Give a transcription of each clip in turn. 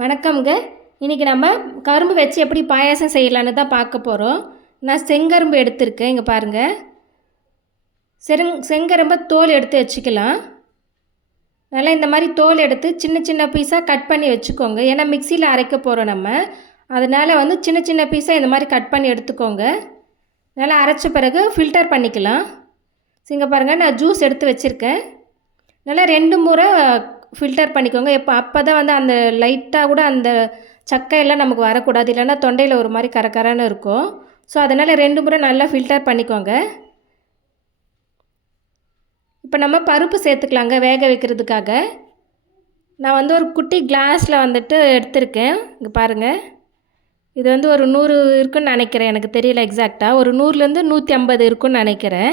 வணக்கம்ங்க. இன்றைக்கி நம்ம கரும்பு வச்சு எப்படி பாயாசம் செய்யலான்னு தான் பார்க்க போகிறோம். நான் செங்கரும்பு எடுத்திருக்கேன். இங்கே பாருங்கள். செங்கரும்பை தோல் எடுத்து வச்சுக்கலாம். நல்லா இந்த மாதிரி தோல் எடுத்து சின்ன சின்ன பீஸாக கட் பண்ணி வச்சுக்கோங்க. ஏன்னா மிக்சியில் அரைக்க போகிறோம் நம்ம. அதனால் வந்து சின்ன சின்ன பீஸாக இந்த மாதிரி கட் பண்ணி எடுத்துக்கோங்க. நல்லா அரைச்ச பிறகு ஃபில்டர் பண்ணிக்கலாம். இங்கே பாருங்கள், நான் ஜூஸ் எடுத்து வச்சுருக்கேன். நல்லா 2 முறை ஃபில்டர் பண்ணிக்கோங்க. அப்போ தான் வந்து அந்த லைட்டாக கூட அந்த சக்கையெல்லாம் நமக்கு வரக்கூடாது, இல்லைன்னா தொண்டையில் ஒரு மாதிரி கரகரன்னு இருக்கும். ஸோ அதனால் 2 முறை நல்லா ஃபில்டர் பண்ணிக்கோங்க. இப்போ நம்ம பருப்பு சேர்த்துக்கலாங்க வேக வைக்கிறதுக்காக. நான் வந்து ஒரு குட்டி கிளாஸில் வந்துட்டு எடுத்திருக்கேன். இங்கே பாருங்கள், இது வந்து ஒரு 100 இருக்குன்னு நினைக்கிறேன், எனக்கு தெரியல எக்ஸாக்டாக. ஒரு 100லேருந்து 150 இருக்குன்னு நினைக்கிறேன்.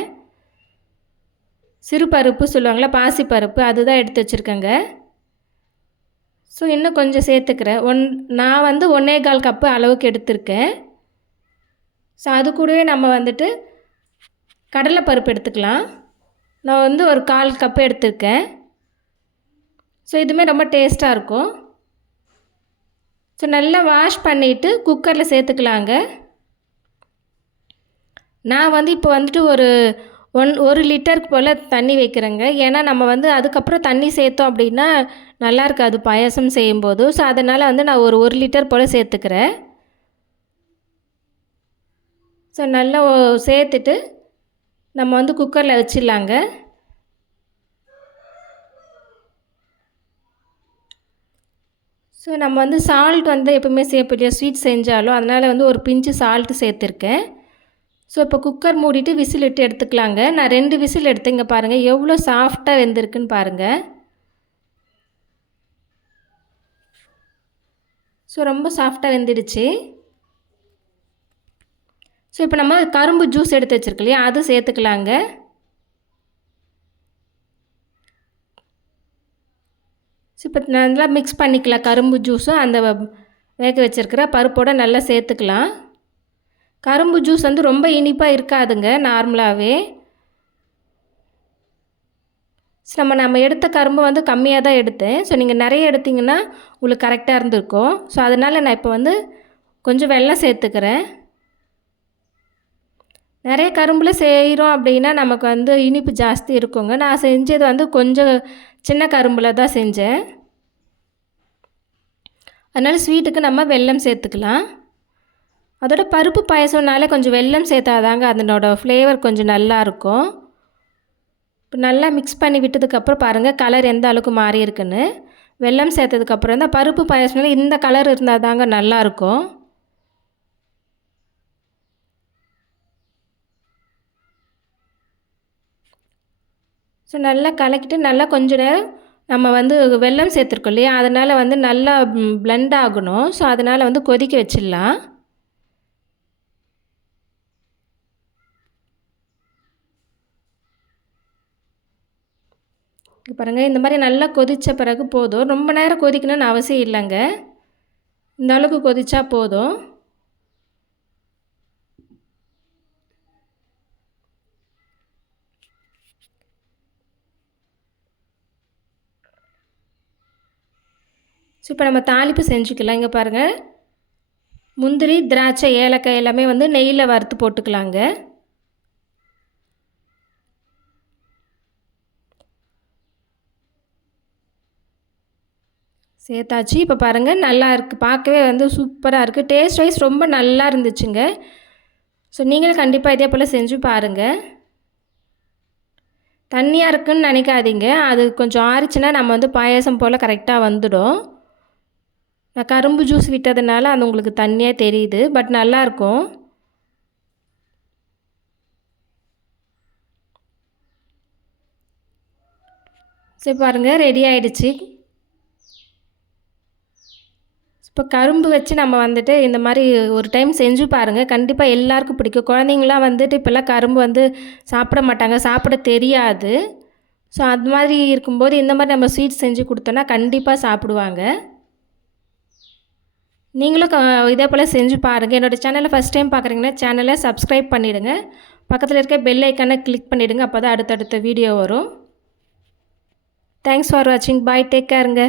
சிறு பருப்பு சொல்லுவாங்களா, பாசி பருப்பு, அதுதான் எடுத்து வச்சுருக்கேங்க. ஸோ இன்னும் கொஞ்சம் சேர்த்துக்கிறேன். நான் வந்து 1.25 கப்பு அளவுக்கு எடுத்திருக்கேன். ஸோ அது கூடவே நம்ம வந்துட்டு கடலைப்பருப்பு எடுத்துக்கலாம். நான் வந்து ஒரு 1/4 கப்பு எடுத்திருக்கேன். ஸோ இதுவுமே ரொம்ப டேஸ்ட்டாக இருக்கும். ஸோ நல்லா வாஷ் பண்ணிவிட்டு குக்கரில் சேர்த்துக்கலாங்க. நான் வந்து இப்போ வந்துட்டு ஒரு லிட்டருக்கு போல் தண்ணி வைக்கிறேங்க. ஏன்னா நம்ம வந்து அதுக்கப்புறம் தண்ணி சேர்த்தோம் அப்படின்னா நல்லா இருக்காது பாயாசம் செய்யும்போது. ஸோ அதனால் வந்து நான் ஒரு லிட்டர் போல் சேர்த்துக்கிறேன். ஸோ நல்லா சேர்த்துட்டு நம்ம வந்து குக்கரில் வச்சிடலாங்க. ஸோ நம்ம வந்து சால்ட் வந்து எப்பவுமே சேர்ப்போம் இல்லையா, ஸ்வீட் செஞ்சாலும். அதனால் வந்து ஒரு பிஞ்சு சால்ட்டு சேர்த்துருக்கேன். ஸோ இப்போ குக்கர் மூடிட்டு விசில் விட்டு எடுத்துக்கலாங்க. நான் 2 விசில் எடுத்துங்க. பாருங்கள் எவ்வளோ சாஃப்டாக வெந்திருக்குன்னு பாருங்கள். ஸோ ரொம்ப சாஃப்டாக வெந்துடுச்சு. ஸோ இப்போ நம்ம கரும்பு ஜூஸ் எடுத்து வச்சுருக்கோம் இல்லையா, அது சேர்த்துக்கலாங்க. ஸோ இப்போ நல்லா மிக்ஸ் பண்ணிக்கலாம். கரும்பு ஜூஸும் அந்த வேக வச்சுருக்கிற பருப்போடு நல்லா சேர்த்துக்கலாம். கரும்பு ஜூஸ் வந்து ரொம்ப இனிப்பாக இருக்காதுங்க நார்மலாகவே. ஸோ நம்ம எடுத்த கரும்பு வந்து கம்மியாக தான் எடுத்தேன். ஸோ நீங்கள் நிறைய எடுத்திங்கன்னா உங்களுக்கு கரெக்டாக இருந்திருக்கும். ஸோ அதனால் நான் இப்போ வந்து கொஞ்சம் வெல்லம் சேர்த்துக்கிறேன். நிறைய கரும்பில் செய்கிறோம் அப்படின்னா நமக்கு வந்து இனிப்பு ஜாஸ்தி இருக்குங்க. நான் செஞ்சது வந்து கொஞ்சம் சின்ன கரும்பில் தான் செஞ்சேன். அதனால் ஸ்வீட்டுக்கு நம்ம வெல்லம் சேர்த்துக்கலாம். அதோட பருப்பு பாயசம்னாலே கொஞ்சம் வெல்லம் சேர்த்தாதாங்க அதனோட ஃப்ளேவர் கொஞ்சம் நல்லாயிருக்கும். இப்போ நல்லா மிக்ஸ் பண்ணி விட்டதுக்கப்புறம் பாருங்கள் கலர் எந்த அளவுக்கு மாறி இருக்குன்னு. வெல்லம் சேர்த்ததுக்கப்புறம் தான் பருப்பு பாயசம்னால இந்த கலர் இருந்தால் தாங்க நல்லாயிருக்கும். ஸோ நல்லா கலக்கிட்டு நல்லா கொஞ்சம் நேரம் நம்ம வந்து வெல்லம் சேர்த்துருக்கோம் இல்லையா, அதனால் வந்து நல்லா பிளெண்ட் ஆகணும். ஸோ அதனால் வந்து கொதிக்க வச்சிடலாம். பாருங்கள் இந்த மாதிரி நல்லா கொதித்த பிறகு போதும். ரொம்ப நேரம் கொதிக்கணும்னு அவசியம் இல்லைங்க. இந்த அளவுக்கு கொதிச்சா போதும். ஸோ இப்போ நம்ம தாளிப்பு செஞ்சுக்கலாம். இங்கே பாருங்கள், முந்திரி, திராட்சை, ஏலக்காய் எல்லாமே வந்து நெய்யில் வறுத்து போட்டுக்கலாங்க. சேர்த்தாச்சு. இப்போ பாருங்கள் நல்லா இருக்குது, பார்க்கவே வந்து சூப்பராக இருக்குது. டேஸ்ட் வைஸ் ரொம்ப நல்லா இருந்துச்சுங்க. ஸோ நீங்களும் கண்டிப்பாக இதே போல் செஞ்சு பாருங்கள். தண்ணியாக இருக்குதுன்னு நினைக்காதீங்க. அது கொஞ்சம் ஆறிச்சுன்னா நம்ம வந்து பாயாசம் போல் கரெக்டாக வந்துடும். நான் கரும்பு ஜூஸ் விட்டதுனால அது உங்களுக்கு தண்ணியாக தெரியுது, பட் நல்லாயிருக்கும். சரி பாருங்கள், ரெடி ஆகிடுச்சு. இப்போ கரும்பு வச்சு நம்ம வந்துட்டு இந்த மாதிரி ஒரு டைம் செஞ்சு பாருங்கள். கண்டிப்பாக எல்லாருக்கும் பிடிக்கும். குழந்தைங்களாம் வந்துட்டு இப்போல்லாம் கரும்பு வந்து சாப்பிட மாட்டாங்க, சாப்பிட தெரியாது. ஸோ அது மாதிரி இருக்கும்போது இந்த மாதிரி நம்ம ஸ்வீட் செஞ்சு கொடுத்தோன்னா கண்டிப்பாக சாப்பிடுவாங்க. நீங்களும் இதே போல் செஞ்சு பாருங்கள். என்னோடய சேனலை ஃபஸ்ட் டைம் பார்க்குறீங்கன்னா சேனலை சப்ஸ்கிரைப் பண்ணிவிடுங்க. பக்கத்தில் இருக்க பெல் ஐக்கானை கிளிக் பண்ணிவிடுங்க. அப்போ தான் அடுத்தடுத்த வீடியோ வரும். தேங்க்ஸ் ஃபார் வாட்சிங். பாய், டேக் கேருங்க.